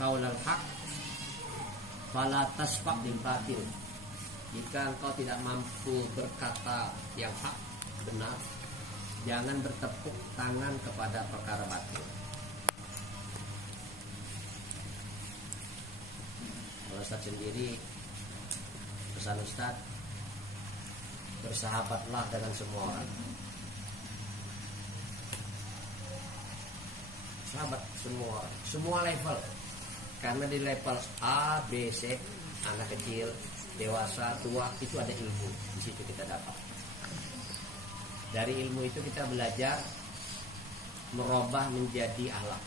qaulal haq fala tasfa' bil batil. Jika engkau tidak mampu berkata yang hak, benar, jangan bertepuk tangan kepada perkara batil. Kalau Ustaz sendiri, pesan Ustaz, bersahabatlah dengan semua orang. Sahabat semua orang, semua level. Karena di level A, B, C, anak kecil, dewasa, tua, itu ada ilmu. Di situ kita dapat. Dari ilmu itu kita belajar merubah menjadi akhlak.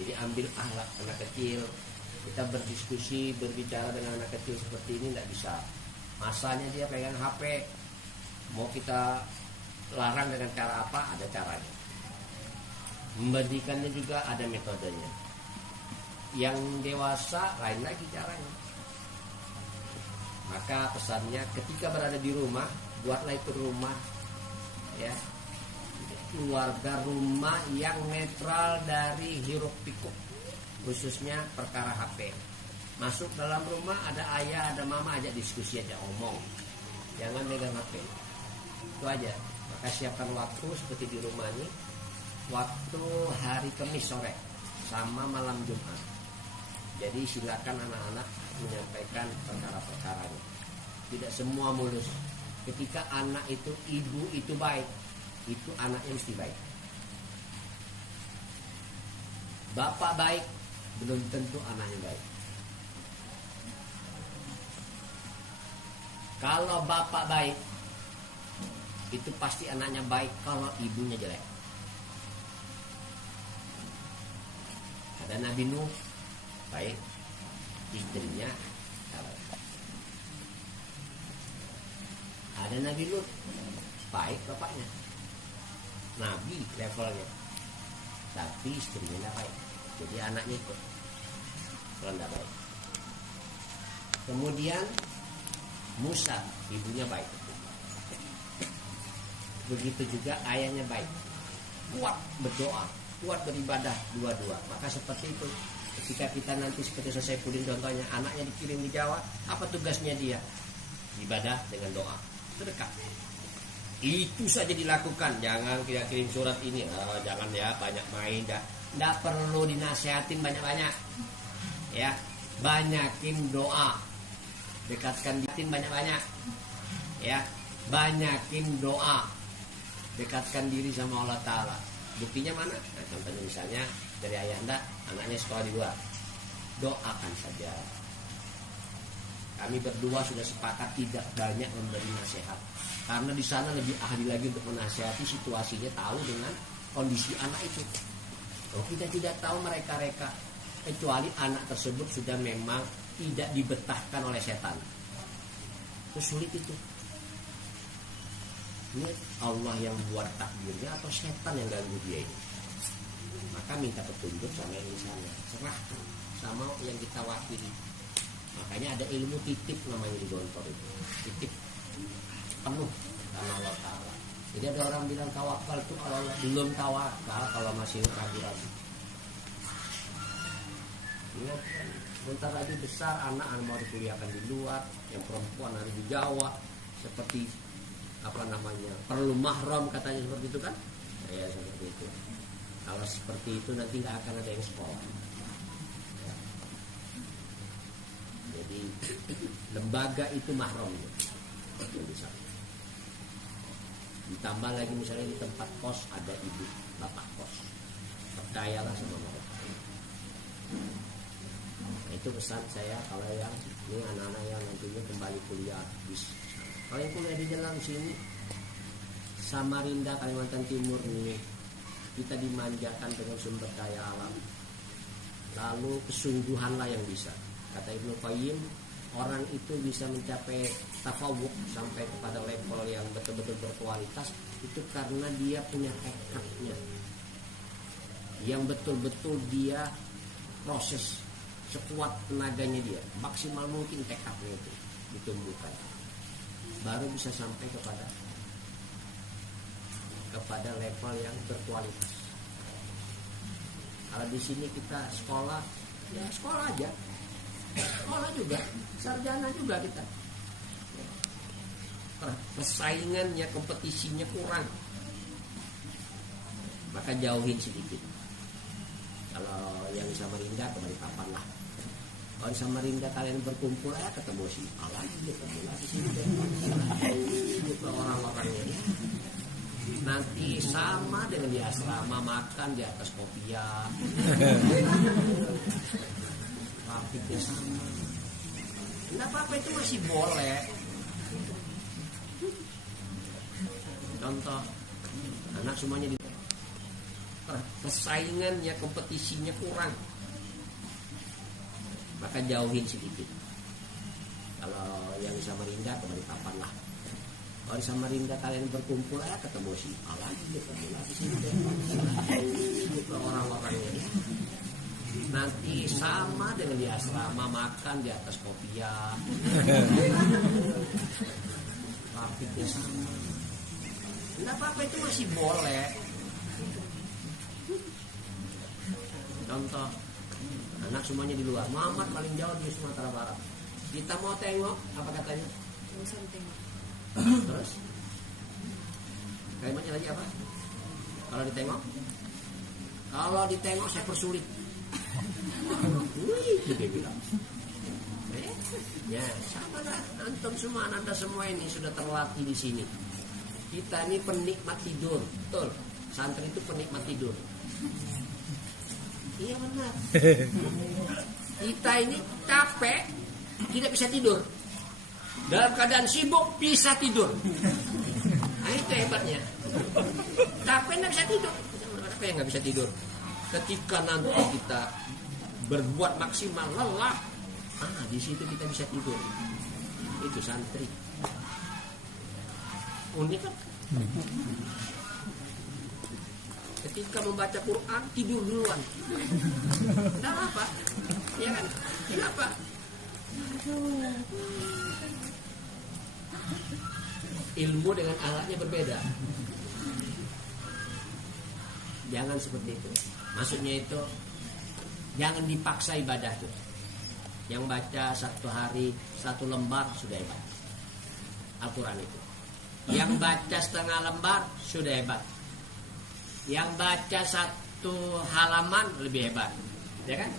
Jadi ambil akhlak anak kecil, kita berdiskusi, berbicara dengan anak kecil seperti ini tidak bisa. Masanya dia pegang HP, mau kita larang dengan cara apa? Ada caranya. Membandingkannya juga ada metodenya. Yang dewasa lain lagi caranya. Maka pesannya ketika berada di rumah, buatlah itu rumah ya, keluarga rumah yang netral dari hiruk pikuk, khususnya perkara HP. Masuk dalam rumah ada ayah, ada mama, ajak diskusi, aja omong. Jangan megang HP. Itu aja. Maka siapkan waktu seperti di rumah ini, waktu hari Kamis sore sama malam Jumat. Jadi silakan anak-anak menyampaikan perkara-perkaranya. Tidak semua mulus. Ketika anak itu, ibu itu baik, itu anaknya mesti baik. Bapak baik, belum tentu anaknya baik. Kalau bapak baik, itu pasti anaknya baik. Kalau ibunya jelek. Ada Nabi Nuh baik, istrinya salah. Ada Nabi Lut baik, bapaknya Nabi levelnya, tapi istrinya tidak baik, jadi anaknya ikut kalau tidak baik. Kemudian Musa, ibunya baik, begitu juga ayahnya baik, kuat berdoa, kuat beribadah dua-dua. Maka seperti itu. Ketika kita nanti seperti selesai puding contohnya, anaknya dikirim di Jawa, apa tugasnya dia? Ibadah dengan doa, sedekah. Itu saja dilakukan. Jangan kita kirim surat ini, jangan ya banyak main, tidak perlu dinasehatin banyak-banyak. Ya, banyakin doa, dekatkan diri banyak-banyak. Ya, banyakin doa, dekatkan diri sama Allah Ta'ala. Buktinya mana? Nah, contohnya misalnya dari ayah anda, anaknya sekolah di luar, doakan saja. Kami berdua sudah sepakat tidak banyak memberi nasihat, karena di sana lebih ahli lagi untuk menasihati situasinya, tahu dengan kondisi anak itu. Kalau kita tidak tahu mereka-reka, kecuali anak tersebut sudah memang tidak dibetahkan oleh setan, itu sulit itu. Ini Allah yang buat takdirnya atau setan yang ganggu dia ini? Maka minta petunjuk sama yang di sana, serahkan sama yang kita wakili. Makanya ada ilmu titip namanya di Gontor itu, titip penuh karena Allah Ta'ala. Jadi ada orang bilang tawakal itu kalau belum tawakal, kalau masih ragu-ragu. Ingat, bentar lagi besar, anak mau dikuliahkan di luar, yang perempuan harus di Jawa, seperti perlu mahram katanya, seperti itu kan? Ya seperti itu. Kalau seperti itu nanti nggak akan ada yang sekolah. Ya. Jadi lembaga itu mahramnya. Ditambah lagi misalnya di tempat kos ada ibu bapak kos, percayalah sama mereka. Nah, itu pesan saya kalau yang ini anak-anak yang nantinya kembali kuliah habis. Kalau yang kuliah di dalam sini Samarinda, Kalimantan Timur nih, kita dimanjakan dengan sumber daya alam. Lalu kesungguhanlah yang bisa. Kata Ibnu Qayyim, orang itu bisa mencapai tafawuk sampai kepada level yang betul-betul berkualitas itu karena dia punya tekadnya, yang betul-betul dia proses sekuat tenaganya, dia maksimal mungkin tekadnya itu ditumbuhkan, baru bisa sampai kepada level yang berkualitas. Kalau di sini kita sekolah, ya sekolah aja, sekolah juga, sarjana juga kita. Persaingannya, kompetisinya kurang, maka jauhin sedikit. Kalau yang di Samarinda kembali kapan lah. Kalau di Samarinda kalian berkumpul, ketemu si lagi, ketemu lagi sini, gitu orang-orangnya. Nanti sama dengan di asrama, makan di atas kopiah, rapidnya sama. Tidak apa-apa, itu masih boleh. Contoh, anak semuanya di persaingannya, kompetisinya kurang, maka jauhin sedikit. Kalau yang di Samarinda kembali kapan lah. Kalau di Samarinda kalian berkumpul, ketemu si lagi, ketemu lagi sini, gitu orang-orangnya. Nanti sama dengan di asrama, makan di atas kopiah, rapidnya sama. Tidak apa-apa, itu masih boleh. Contoh, anak semuanya di luar. Muhammad paling jauh di Sumatera Barat. Kita mau tengok, apa katanya? Terus kalimatnya lagi apa? Kalau ditengok, saya persulit. Itu dia bilang. Ya, sama lah. Antum semua, anda semua ini sudah terlatih di sini. Kita ini penikmat tidur, betul. Santri itu penikmat tidur. Iya benar. Kita ini capek, tidak bisa tidur. Dalam keadaan sibuk bisa tidur. Nah, itu hebatnya. Capek nggak bisa tidur. Kenapa yang nggak bisa tidur? Ketika nanti kita berbuat maksimal, lelah, di situ kita bisa tidur. Itu santri. Unik kan? Ketika membaca Quran tidur duluan. Tidak apa? Ya kan? Kenapa? Ilmu dengan alatnya berbeda. Jangan seperti itu. Maksudnya itu jangan dipaksa ibadah itu. Yang baca satu hari 1 lembar sudah hebat. Al-Quran itu. Yang baca setengah lembar sudah hebat. Yang baca 1 halaman lebih hebat. Ya kan?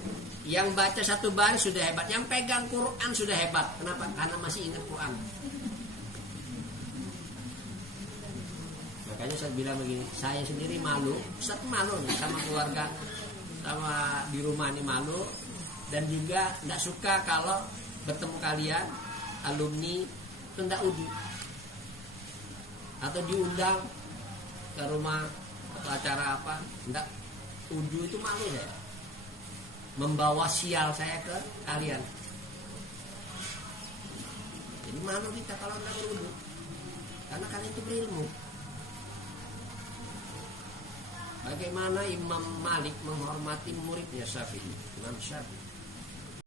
Yang baca 1 baris sudah hebat. Yang pegang Quran sudah hebat. Kenapa? Karena masih ingat Quran. Makanya saya bilang begini, saya sendiri malu, Ustaz malu nih sama keluarga, sama di rumah ini malu, dan juga tidak suka kalau bertemu kalian alumni itu tidak udu atau diundang ke rumah atau acara apa, tidak udu, itu malu saya, membawa sial saya ke kalian. Jadi malu kita kalau tidak berudu, karena kalian itu berilmu. Bagaimana Imam Malik menghormati muridnya Syafi'i, Imam Syafi'i.